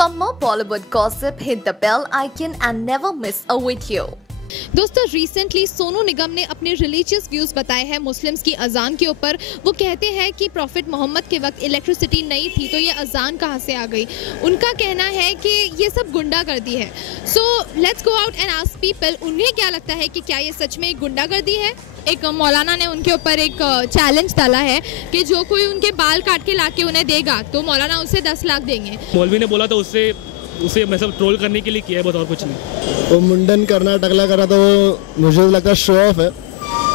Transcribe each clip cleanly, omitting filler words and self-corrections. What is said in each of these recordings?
For more Bollywood gossip, hit the bell icon and never miss a video. दोस्तों recently Sonu Nigam ने अपने religious views बताए हैं Muslims की अजान के ऊपर। वो कहते हैं कि प्रॉफिट मोहम्मद के वक्त इलेक्ट्रिसिटी नहीं थी तो ये अजान कहाँ से आ गई। उनका कहना है कि ये सब गुंडागर्दी है। So let's go out and ask people उन्हें क्या लगता है कि क्या ये सच में एक गुंडागर्दी है। एक मौलाना ने उनके ऊपर एक चैलेंज डाला है कि जो कोई उनके बाल काट के लाके उन्हें देगा तो मौलाना उसे 10 लाख देंगे। मौलवी ने बोला तो उसे मतलब ट्रोल करने के लिए किया है, बस और कुछ नहीं। वो मुंडन करना टकला करना तो वो मुझे लगता है शो ऑफ है।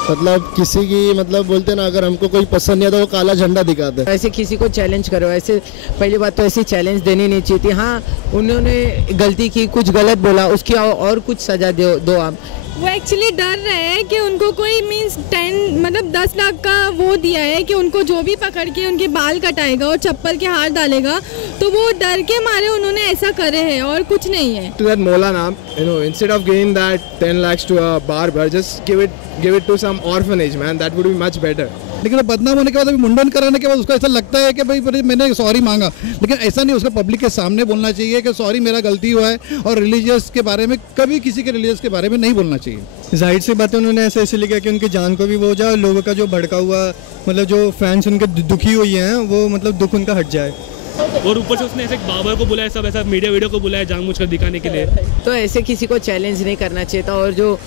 मतलब किसी की मतलब बोलते ना, अगर हमको कोई पसंद नहीं है तो वो काला झंडा दिखाते हैं। ऐसे किसी को चैलेंज करो, ऐसे पहली बात तो ऐसी चैलेंज देनी नहीं चाहिए थी। हाँ, उन्होंने गलती की, कुछ गलत बोला, उसकी और कुछ सजा दो आप। वो एक्चुअली डर रहे हैं कि उनको कोई मींस 10 लाख का वो दिया है कि उनको जो भी पकड़ के उनके बाल कटाएगा और चप्पल के हाथ डालेगा, तो वो डर के मारे उन्होंने ऐसा करे हैं और कुछ नहीं है। To that Maulana, instead of giving that 10 lakhs to a barber, just give it to some orphanage, man. That would be much better. लेकिन बदनाम होने के बाद, अभी मुंडन कराने के बाद उसको ऐसा लगता है कि भाई मैंने सॉरी मांगा, लेकिन ऐसा नहीं। उसको पब्लिक के सामने बोलना चाहिए कि सॉरी मेरा गलती हुआ है, और रिलीजियस के बारे में कभी किसी के रिलीजियस के बारे में नहीं बोलना चाहिए। जाहिर सी बात है, उन्होंने ऐसे इसलिए किया कि उनकी जान को भी वो हो जाए और लोगों का जो भड़का हुआ मतलब जो फैंस उनके दुखी हुई हैं वो मतलब दुख उनका हट जाए। और ऊपर से उसने ऐसे बाबर को बुलाया, सब ऐसा मीडिया को बुलाया जानबूझकर दिखाने के लिए। तो ऐसे किसी को चैलेंज नहीं करना चाहिए था। और जो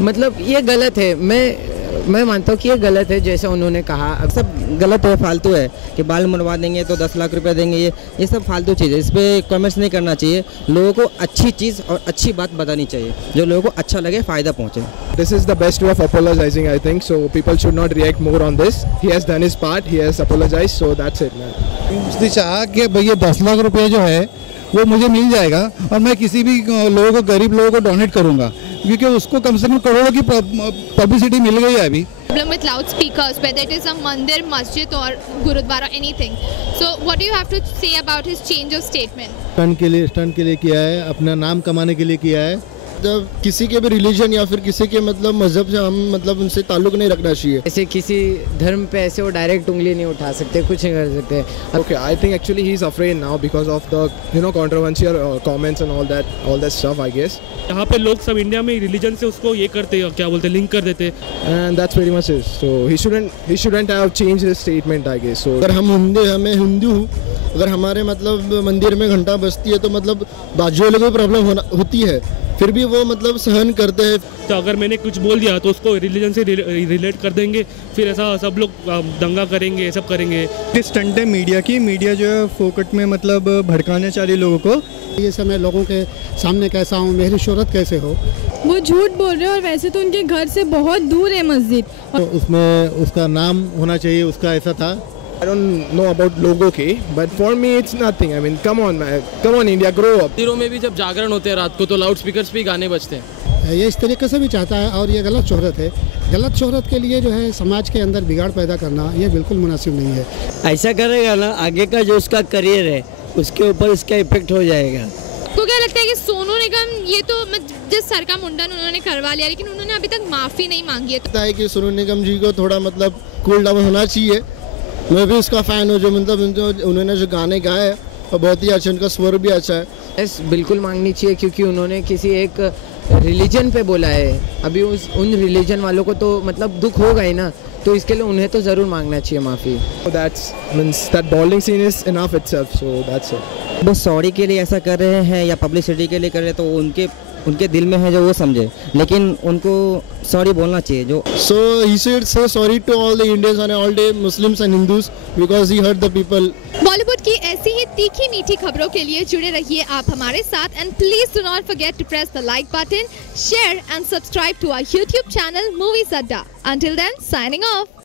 मतलब ये गलत है, मैं मानता हूँ कि ये गलत है जैसा उन्होंने कहा। सब गलत है, फालतू है कि बाल मुड़वा देंगे तो 10 लाख रुपए देंगे। ये सब फालतू चीज़ है, इस पर कमेंट्स नहीं करना चाहिए। लोगों को अच्छी चीज़ और अच्छी बात बतानी चाहिए जो लोगों को अच्छा लगे, फ़ायदा पहुँचे। This is the best way of apologizing, I think. So people should not react more on this. He has done his part. He has apologized. So that's it, man. उसने चाहा कि भैया 10 लाख रुपये जो है वो मुझे मिल जाएगा और मैं किसी भी लोगों को, गरीब लोगों को डोनेट करूंगा, क्योंकि उसको कम से कम करोड़ों की पब्लिसिटी मिल गई है अभी। Problem with loudspeakers, whether it is a mandir, masjid or gurudwara, anything. So what do you have to say about his change of statement? Stunt के लिए किया है, अपना नाम कमाने के लिए किया है। जब किसी के भी रिलीजन या फिर किसी के मतलब मजहब से हम मतलब उनसे ताल्लुक नहीं रखना चाहिए। ऐसे किसी धर्म पे ऐसे वो डायरेक्ट उंगली नहीं उठा सकते, कुछ नहीं कर सकते। Okay, I think actually he's afraid now because of the controversial comments and all that stuff, I guess. यहाँ पे लोग सब इंडिया में रिलीजन से उसको ये करते हैं, क्या बोलते हैं, लिंक कर देते हैं। And that's pretty much it. So he shouldn't have changed his statement, I guess. So अगर हमें हिंदू, अगर हमारे मतलब मंदिर में घंटा बजती है तो मतलब बाजू वाले को प्रॉब्लम होती है, फिर भी वो मतलब सहन करते हैं। तो अगर मैंने कुछ बोल दिया तो उसको रिलीजन से रिलेट कर देंगे, फिर ऐसा सब लोग दंगा करेंगे, सब करेंगे। स्टंट है मीडिया जो है फोकट में मतलब भड़काने चाहिए लोगों को। ये समय लोगों के सामने कैसा हूँ, मेरी शोहरत कैसे हो। वो झूठ बोल रहे हैं और वैसे तो उनके घर से बहुत दूर है मस्जिद। तो उसमें उसका नाम होना चाहिए, उसका ऐसा था। I don't know about logo के, but for me it's nothing. I mean, come on man, come on India, grow up. मंदिरों में भी जब जागरण होते हैं रात को तो लाउड स्पीकर्स पे गाने बजते हैं। ये इस तरीके से भी चाहता है और ये गलत शोहरत है। गलत शोहरत के लिए जो है समाज के अंदर बिगाड़ पैदा करना, ये बिल्कुल मुनासिब नहीं है। ऐसा करेगा ना, आगे का जो उसका करियर है उसके ऊपर इसका इफेक्ट हो जाएगा। को क्या लगता है कि सोनू निगम ये तो जिस सर का मुंडन उन्होंने करवा लिया, लेकिन उन्होंने अभी तक माफ़ी नहीं मांगी है। लगता है कि सोनू निगम जी को थोड़ा मतलब कूल डाउन होना चाहिए। मैं भी उसका फ़ैन हूँ, जो मतलब उन्होंने जो गाने गाए और बहुत ही अच्छा, उनका स्वर भी अच्छा है। यस, बिल्कुल मांगनी चाहिए क्योंकि उन्होंने किसी एक रिलीजन पे बोला है। अभी उन रिलीजन वालों को तो मतलब दुख होगा ही ना, तो इसके लिए उन्हें तो ज़रूर मांगना चाहिए माफ़ी। That balding scene is enough itself, so that's it. वो सॉरी के लिए ऐसा कर रहे हैं या पब्लिसिटी के लिए कर रहे हैं तो उनके दिल में है जो वो समझे, लेकिन उनको सॉरी बोलना चाहिए। जो So he should say sorry to all the Indians and all the Muslims and Hindus because he hurt the people. Bollywood की ऐसी ही तीखी मीठी खबरों के लिए जुड़े रहिए आप हमारे साथ, and please do not forget to press the like button, share and subscribe to our YouTube channel movies Adda. Until then, signing off.